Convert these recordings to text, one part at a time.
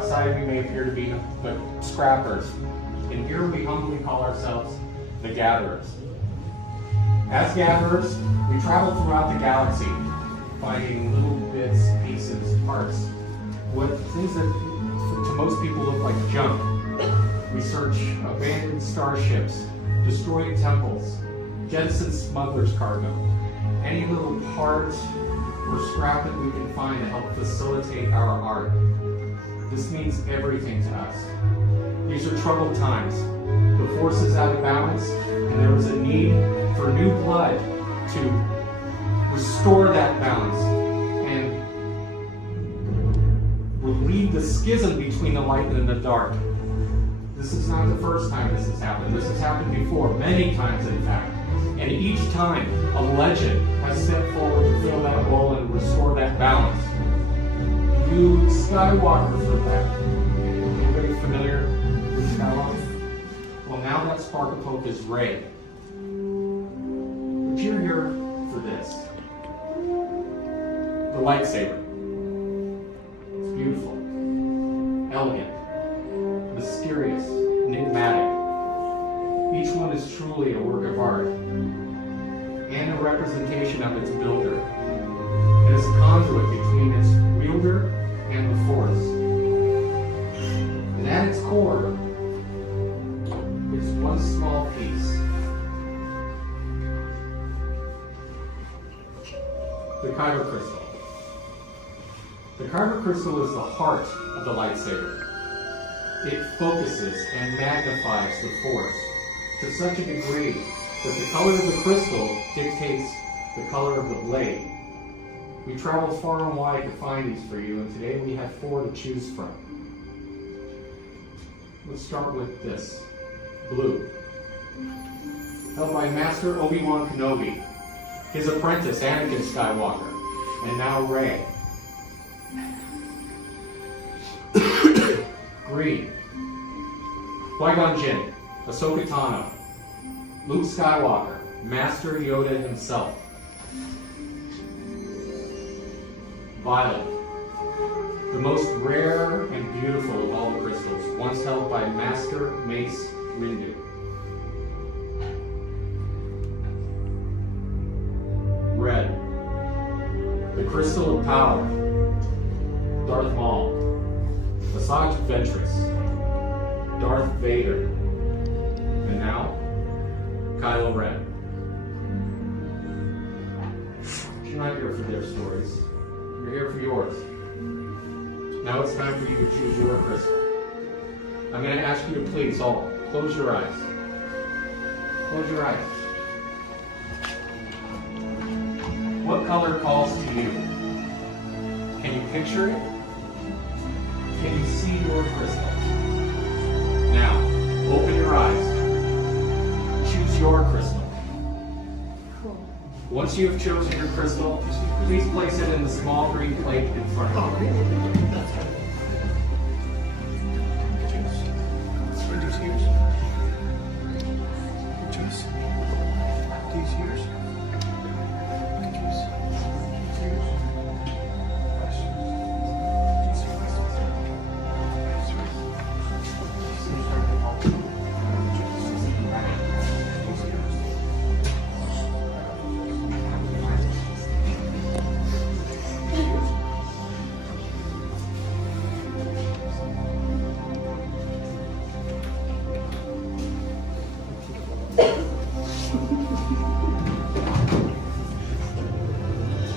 outside we may appear to be but scrappers. And here we humbly call ourselves the gatherers. As gatherers, we travel throughout the galaxy, finding little bits, pieces, parts, things that to most people look like junk. We search abandoned starships, destroyed temples, jettisoned smuggler's cargo, any little part or scrap that we can find to help facilitate our art. This means everything to us. These are troubled times. The force is out of balance, and there is a need for new blood to restore that balance and relieve the schism between the light and the dark. This is not the first time this has happened. This has happened before, many times in fact. And each time, a legend has stepped forward to fill that role and restore that balance. Luke Skywalker for that. Anybody familiar with Skywalker? Well, now that spark of hope is Rey. But you're here for this. The lightsaber. It's beautiful, elegant, mysterious, enigmatic. Each one is truly a work of art and a representation of its builder. It is a conduit between its wielder and the force. And at its core is one small piece. The kyber crystal. The kyber crystal is the heart of the lightsaber. It focuses and magnifies the force to such a degree that the color of the crystal dictates the color of the blade. We traveled far and wide to find these for you, and today we have 4 to choose from. Let's start with this, blue. Held by Master Obi-Wan Kenobi, his apprentice Anakin Skywalker, and now Rey. Green. Qui-Gon Jinn, Ahsoka Tano, Luke Skywalker, Master Yoda himself. Violet, the most rare and beautiful of all the crystals, once held by Master Mace Windu. Red, the crystal of power, Darth Maul, Asajj Ventress, Darth Vader, and now Kylo Ren. You're not here for their stories. You're here for yours. Now it's time for you to choose your crystal. I'm going to ask you to please all close your eyes. Close your eyes. What color calls to you? Can you picture it? Can you see your crystal? Now, open your eyes. Choose your crystal. Once you have chosen your crystal, please place it in the small green plate in front of you.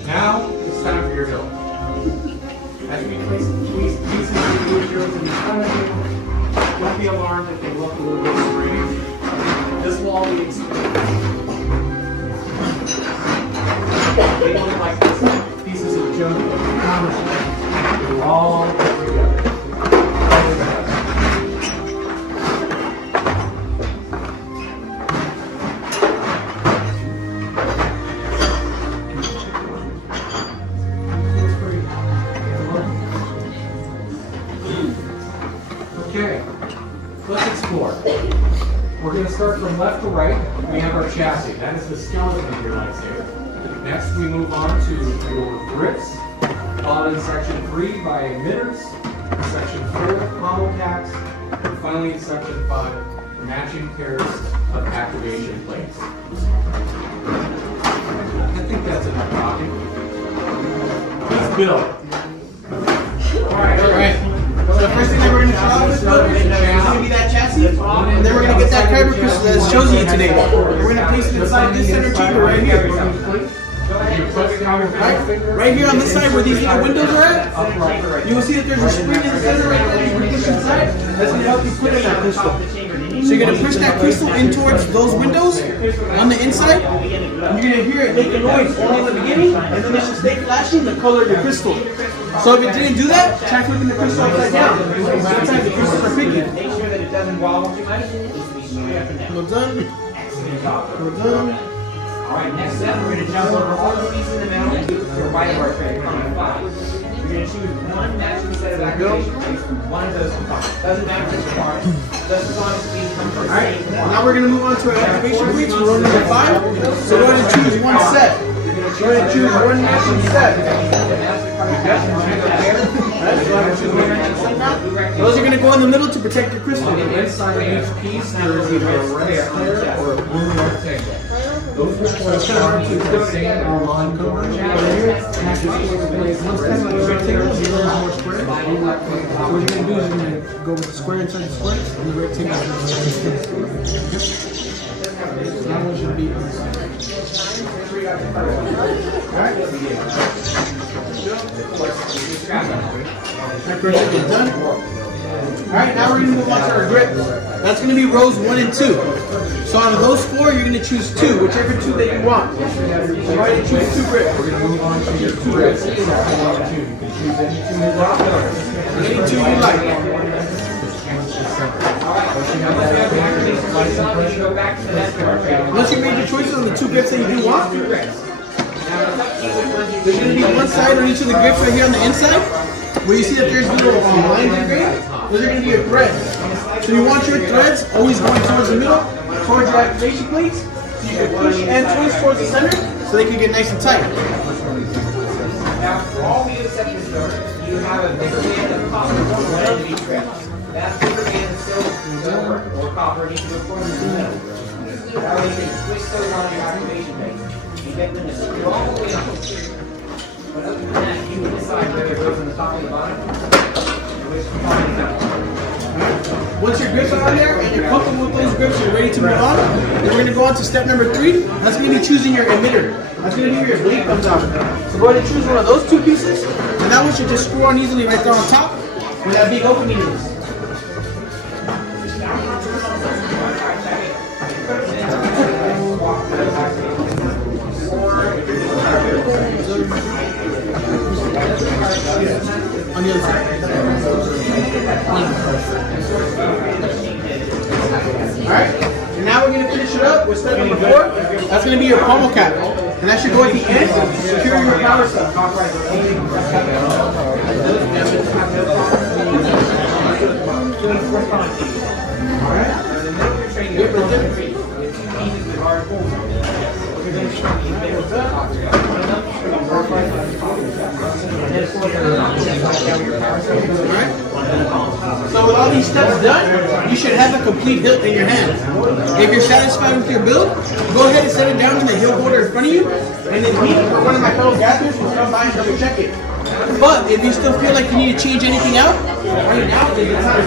Now it's time for your bill. As we place these pieces of your materials in front of you, don't be alarmed if they look a little bit strange. This will all be explained. They look like pieces of junk, but we promise you, they will all fit together. Okay, let's explore. We're going to start from left to right. We have our chassis. That is the skeleton of your lightsaber. Next, we move on to your grips, followed in section 3 by emitters, Section 4, combo packs. And finally, in Section 5, matching pairs of activation plates. I think that's enough talking. Let's build. Alright. So the first thing that we're going to try out with is going to be that chassis. And then we're going to get that cover crystal that's chosen you today. We're going to place it inside this center chamber right here. Right here on this side where these little windows are at, you will see that there's a spring in the center right there. You push inside. That's going to help you put in that crystal. So you're going to push that crystal in towards those windows on the inside. And you're going to hear it make a noise only in the beginning, and then it should stay flashing the color of your crystal. So if it didn't do that, try flipping the crystal upside down. Sometimes the crystals are picky. Make sure that it doesn't wobble too much. It needs to be straight up and down. We're done. We're done. Alright, next up, we're going to jump over all the pieces in the middle and do it to the right of our tray. We're going to choose one matching set of activation plates from one of those compartments. Doesn't matter which compartment, just as long as these come from the same one. Now we're going to move on to our activation plates. We're on number 5. So go ahead and choose one set. Go ahead and choose one matching set. Those are going to go in the middle to protect your crystal. On the inside of each piece, there is either a red square or a blue rectangle. Those rectangles are to the same line color. Once that's the rectangle, you learn more squares. So what you're going to do is you're going to go with the square inside the square and the rectangle inside the rectangle. That one should be on the side. Alright. That project is done. Alright, now we're going to move on to our grip. That's going to be rows 1 and 2. So out of those 4, you're going to choose 2, whichever 2 that you want. So go ahead and choose 2 grips. We're going to move on to your 2 grips. You can choose any 2 you like. Any 2 you like. Once you made your choices on the 2 grips that you do want, there's going to be one side on each of the grips right here on the inside, where you see that there's little lines engraved. Those are going to be your threads. So you want your threads always going towards the middle, towards your activation plates, so you can push and twist towards the center, so they can get nice and tight. Now, for all the exceptions, you have a bigger band of copper on one end of each thread. That bigger band of silver or copper needs to go towards the middle. That way you can twist those on your activation plates. You get them to screw all the way up. But other than that, you can decide whether it goes on the top or the bottom, and which compartment is out. Once your grips are on there and you're comfortable with those grips, you're ready to move on. Then we're going to go on to step number 3. That's going to be choosing your emitter. That's going to be where your blade comes out. So go ahead and choose one of those 2 pieces, and that one should just screw on easily right there on top where that big opening is. On the other side. Alright, and now we're going to finish it up with step number 4. That's going to be your pommel cap. And that should go at the end to secure your power stuff. Alright. So with all these steps done, you should have a complete hilt in your hand. If you're satisfied with your build, go ahead and set it down in the hilt holder in front of you, and then me or one of my fellow gatherers will come by and double check it. But if you still feel like you need to change anything out, right now is the time.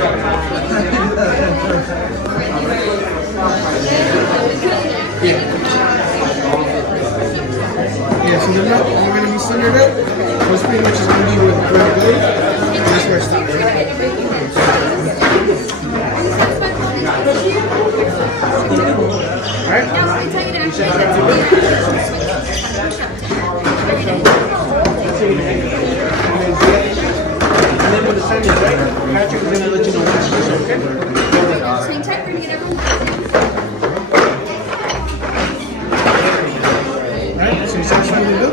Yeah, so the nut, you're going to be centered up. That's pretty much is going to be with the blade. That's where it stops. Alright? You should have to build. And then when the time is right, Patrick is going to let you know when it's okay? Swing tight, we're going to get everyone. Alright, so you see what you're going to do?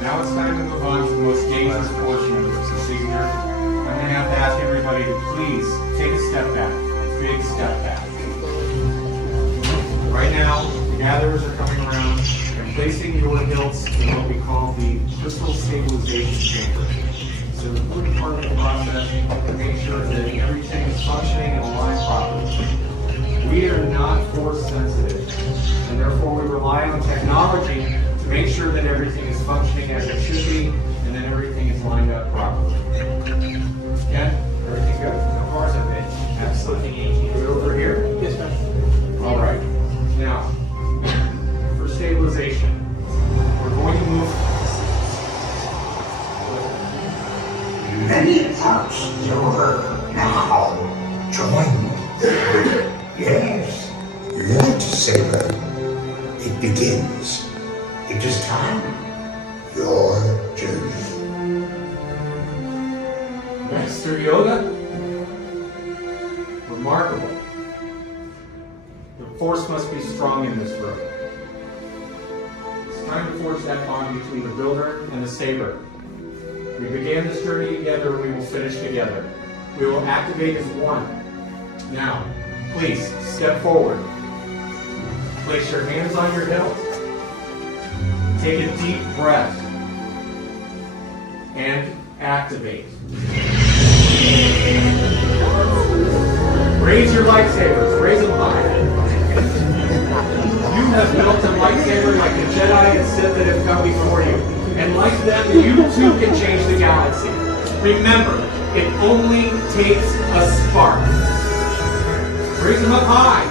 Now it's time to move on to the most dangerous portion of this procedure. I'm going to have to ask everybody to please take a step back, a big step back. Right now, the gatherers are coming around and placing your hilts in what we call the crystal stabilization chamber. It's an important part of the process to make sure that everything is functioning and aligned properly. We are not force sensitive, and therefore we rely on technology to make sure that everything is functioning as it should be, and that everything is lined up properly. Ken, everything good? Of course of it. Absolutely. Good over here? Yes, ma'am. All right. Now, for stabilization, we're going to move. Many parts over now. Join. Yes, let Sabre. It begins. It is time. Your journey. Master Yoda? Remarkable. The force must be strong in this room. It's time to forge that bond between the builder and the saber. We began this journey together, we will finish together. We will activate as one. Now, please, step forward. Place your hands on your hilt. Take a deep breath. And activate. Raise your lightsabers, raise them high. You have built a lightsaber like the Jedi and Sith that have come before you. And like them, you too can change the galaxy. Remember, it only takes a spark. Raise them up high.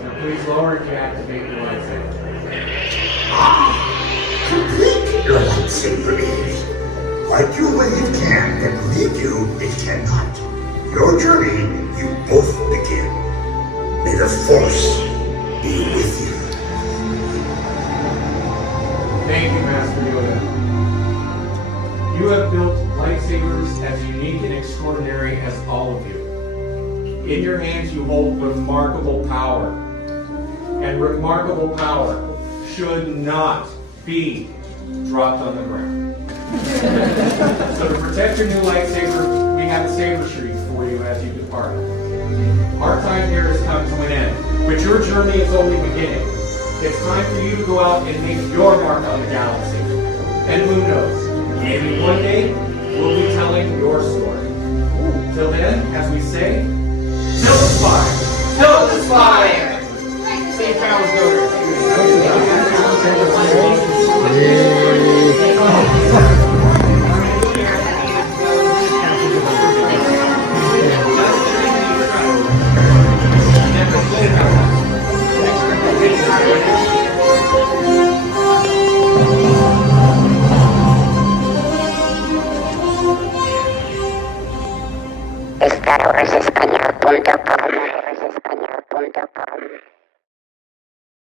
Now please lower and activate your lightsaber. Complete your lightsaber is. Like your wave can, but leave you, it cannot. Your journey, you both begin. May the Force be with you. Thank you, Master Yoda. You have built lightsabers as unique and extraordinary as all of you. In your hands you hold remarkable power. And remarkable power should not be dropped on the ground. So to protect your new lightsaber, we have a saber sheath for you as you depart. Our time here has come to an end, but your journey is only beginning. It's time for you to go out and make your mark on the galaxy. And who knows, maybe one day we'll be telling your story. Till then, as we say, till the spire! Till the spire! Safe travels, builders. Esta es español.com.